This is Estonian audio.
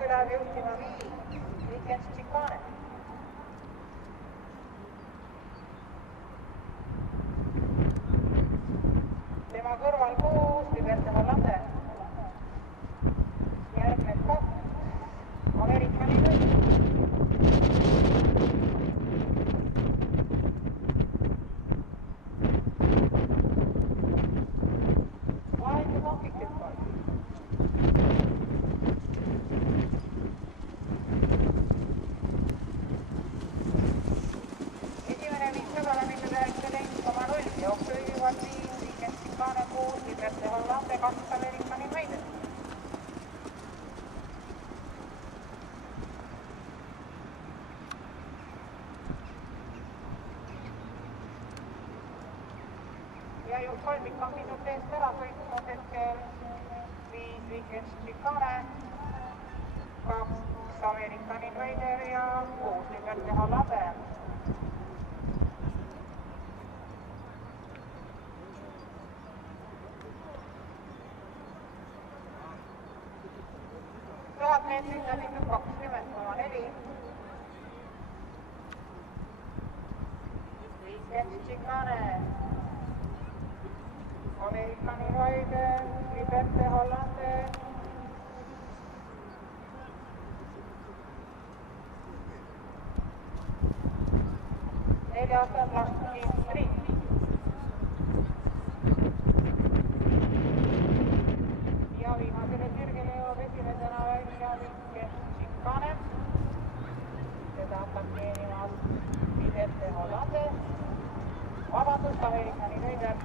jooksu läheb juhtima Weekend Chicane. Tema kõrval 6 Liberty Hollande. Järgneb 2 Americani võit. Esimene viis 119,0 jooksu juhivad 5 Weekend Chicane 6 Liberty Hollande 2 Americani võidet. Ja juht kolmik on pisut eest ära sõitnud hetkel 5 Weekend Chicane, 2 Americani Raider ja 6 Liberty Hollande. Meetrit läbitud 20,4. Weekend Chicane, Americani Raider, Liberty Hollande. Neljas on Lucky Street. Ja viimasele sirgele jõuab esimesena välja Weekend Chicane. Seda hakkab teenimas Liberty Hollande. Vabandust, Americani Raider.